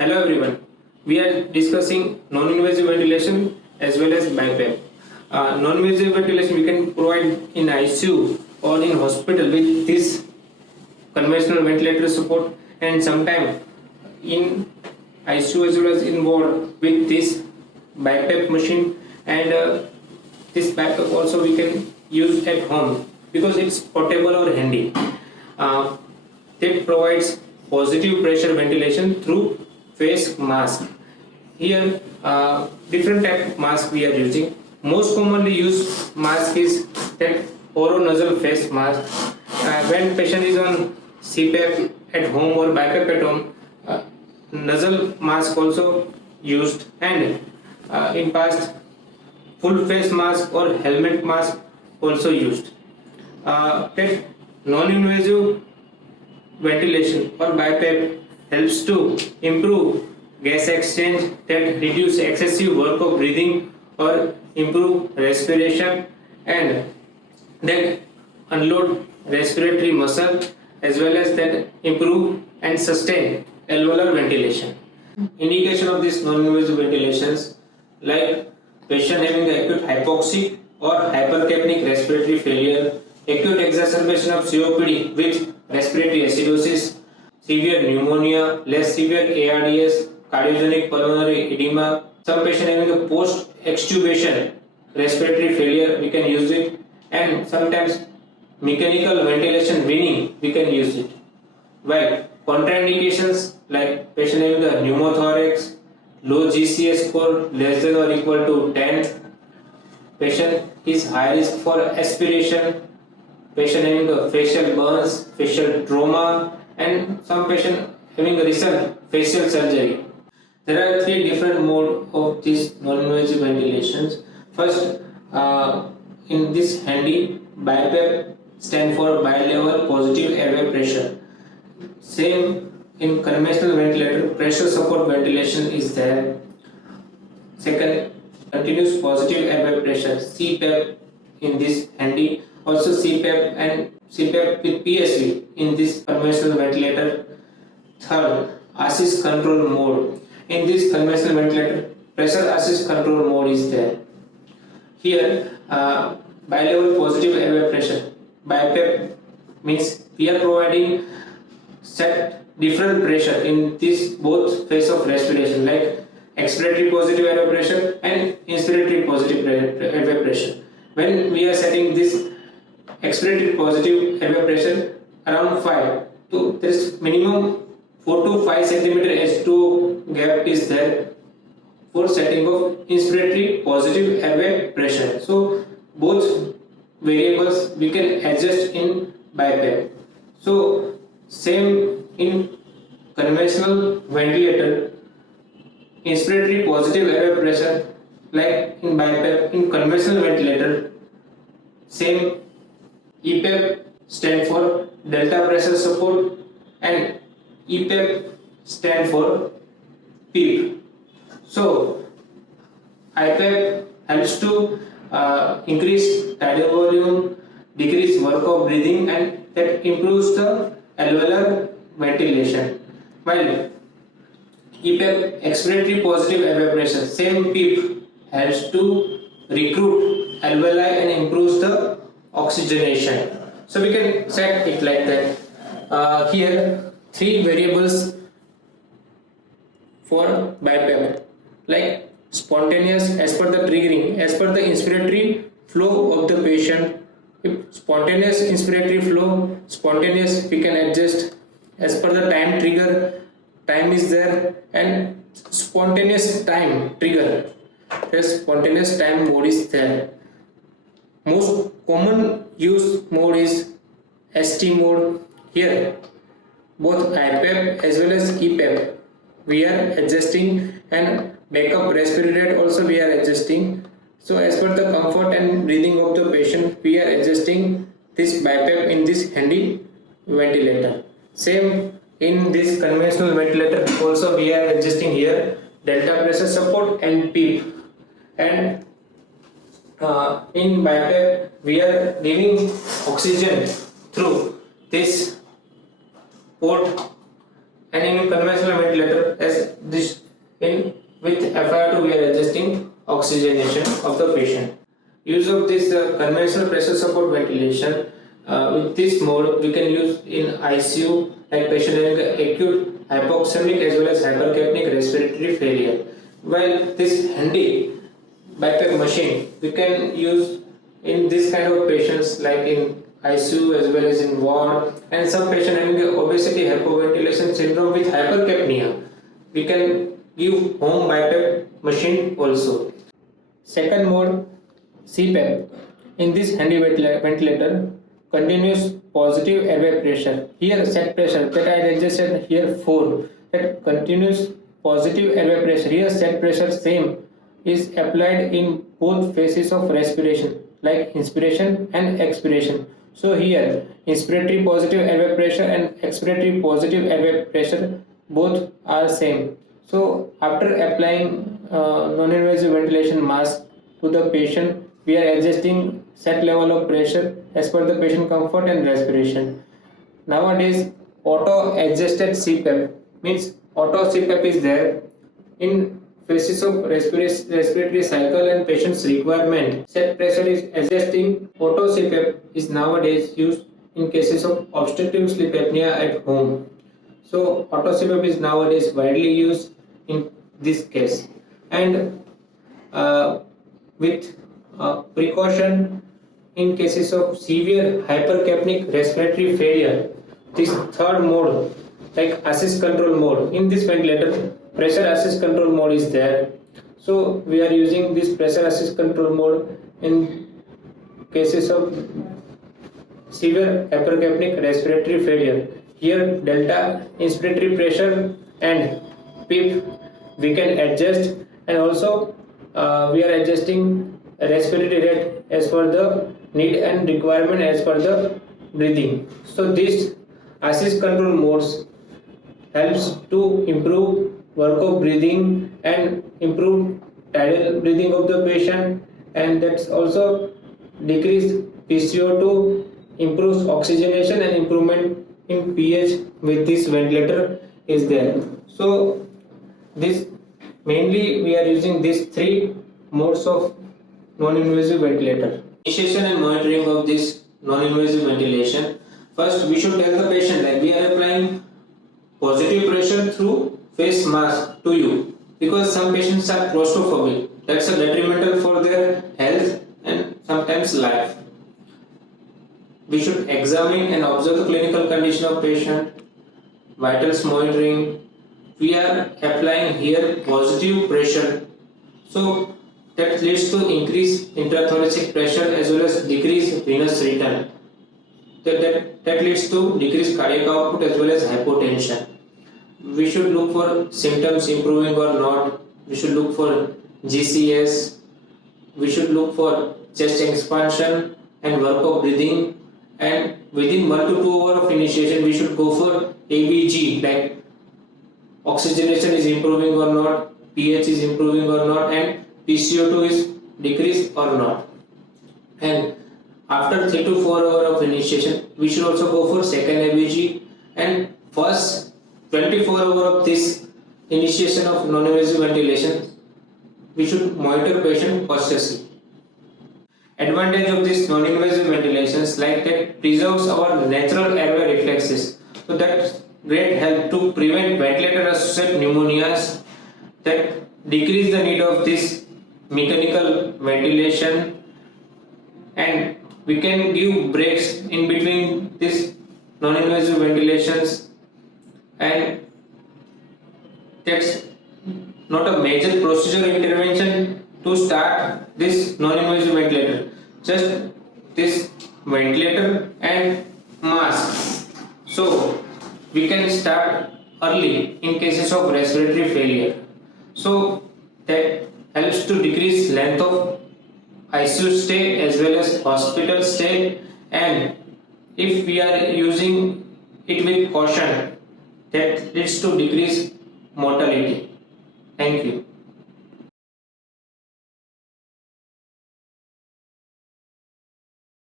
Hello everyone. We are discussing non-invasive ventilation as well as BiPAP. Non-invasive ventilation we can provide in ICU or in hospital with this conventional ventilator support, and sometimes in ICU as well as in ward with this BiPAP machine, and this BiPAP also we can use at home because it's portable or handy. That provides positive pressure ventilation through face mask. Here different type of mask we are using. Most commonly used mask is that oronasal face mask. When patient is on CPAP at home or BiPAP at home, nasal mask also used, and in past full face mask or helmet mask also used. That non-invasive ventilation or BiPAP helps to improve gas exchange, that reduce excessive work of breathing or improve respiration, and that unload respiratory muscle as well as that improve and sustain alveolar ventilation. Indication of these non-invasive ventilations, like patient having the acute hypoxic or hypercapnic respiratory failure, acute exacerbation of COPD with respiratory acidosis, severe pneumonia, less severe ARDS, cardiogenic pulmonary edema. Some patient having a post-extubation respiratory failure, we can use it, and sometimes mechanical ventilation weaning, we can use it. While contraindications like patient having the pneumothorax, low GCS score less than or equal to 10, patient is high risk for aspiration, patient having a facial burns, facial trauma, and some patient having a recent facial surgery. There are three different modes of these non-invasive ventilations. First, in this handy, BiPAP stand for bi-level positive airway pressure. Same in conventional ventilator, pressure support ventilation is there. Second, continuous positive airway pressure, CPAP in this handy. Also CPAP and CPAP with PSV in this conventional ventilator. Third, assist control mode. In this conventional ventilator, pressure assist control mode is there. Here, bi-level positive airway pressure. BiPAP means we are providing set different pressure in this both phase of respiration, like expiratory positive airway pressure and inspiratory positive airway pressure. When we are setting this expiratory positive airway pressure around 5, so there is minimum 4 to 5 centimeter H2 gap is there for setting of inspiratory positive airway pressure. So both variables we can adjust in BiPAP. So same in conventional ventilator, inspiratory positive airway pressure like in BiPAP. In conventional ventilator, same EPAP stand for delta pressure support and EPAP stand for PEEP. So IPAP helps to increase tidal volume, decrease work of breathing, and that improves the alveolar ventilation. While EPAP, expiratory positive airway pressure, same PEEP helps to recruit alveoli and improves the oxygenation. So we can set it like that. Here three variables for BiPAP, like spontaneous as per the triggering, as per the inspiratory flow of the patient. If spontaneous inspiratory flow, spontaneous we can adjust as per the time trigger, time is there, and spontaneous time trigger, yes, spontaneous time mode is there. Most common used mode is ST mode. Here both IPAP as well as EPAP we are adjusting, and backup respiratory rate also we are adjusting. So as per the comfort and breathing of the patient, we are adjusting this BiPAP in this handy ventilator. Same in this conventional ventilator also we are adjusting here delta pressure support and PEEP. And in BiPAP we are giving oxygen through this port, and in conventional ventilator, as this in with FiO2 we are adjusting oxygenation of the patient. Use of this conventional pressure support ventilation, with this mode we can use in ICU like patient having acute hypoxemic as well as hypercapnic respiratory failure. While this handy BiPAP machine we can use in this kind of patients like in ICU as well as in ward, and some patient having obesity hypoventilation syndrome with hypercapnia, we can give home BiPAP machine also. Second mode, CPAP. In this handy ventilator, continuous positive airway pressure. Here set pressure that I adjusted here 4. That continuous positive airway pressure. Here set pressure same is applied in both phases of respiration like inspiration and expiration. So here inspiratory positive airway pressure and expiratory positive airway pressure both are same. So after applying non-invasive ventilation mask to the patient, we are adjusting set level of pressure as per the patient comfort and respiration. Nowadays auto adjusted CPAP means auto CPAP is there in phases of respiratory cycle and patient's requirement. Set pressure is adjusting. Auto CPAP is nowadays used in cases of obstructive sleep apnea at home. So auto CPAP is nowadays widely used in this case, and with precaution in cases of severe hypercapnic respiratory failure. This third mode like assist control mode, in this ventilator pressure assist control mode is there. So we are using this pressure assist control mode in cases of severe hypercapnic respiratory failure. Here delta inspiratory pressure and PIP we can adjust, and also we are adjusting respiratory rate as per the need and requirement as per the breathing. So this assist control modes helps to improve work of breathing and improve tidal breathing of the patient, and that's also decrease PCO2, improves oxygenation and improvement in pH with this ventilator is there. So this mainly we are using these 3 modes of non-invasive ventilator. Initiation and monitoring of this non-invasive ventilation. First we should tell the patient that we are applying positive pressure through face mask to you, because some patients are claustrophobic. That's a detrimental for their health and sometimes life. We should examine and observe the clinical condition of patient, vitals monitoring. We are applying here positive pressure, so that leads to increased intrathoracic pressure as well as decreased venous return. That leads to decreased cardiac output as well as hypotension. We should look for symptoms improving or not. We should look for GCS. We should look for chest expansion and work of breathing. And within 1 to 2 hours of initiation, we should go for ABG, like oxygenation is improving or not, pH is improving or not, and PCO2 is decreased or not. And after 3 to 4 hours of initiation, we should also go for second ABG, and first 24 hours of this initiation of non-invasive ventilation, we should monitor patient cautiously. Advantage of this non-invasive ventilations like that preserves our natural airway reflexes. So that's great help to prevent ventilator associated pneumonias, that decrease the need of this mechanical ventilation, and we can give breaks in between this non-invasive ventilations, and that's not a major procedural intervention to start this non-invasive ventilator. Just this ventilator and mask. So we can start early in cases of respiratory failure. So that helps to decrease length of ICU stay as well as hospital stay, and if we are using it with caution, that leads to decrease mortality. Thank you.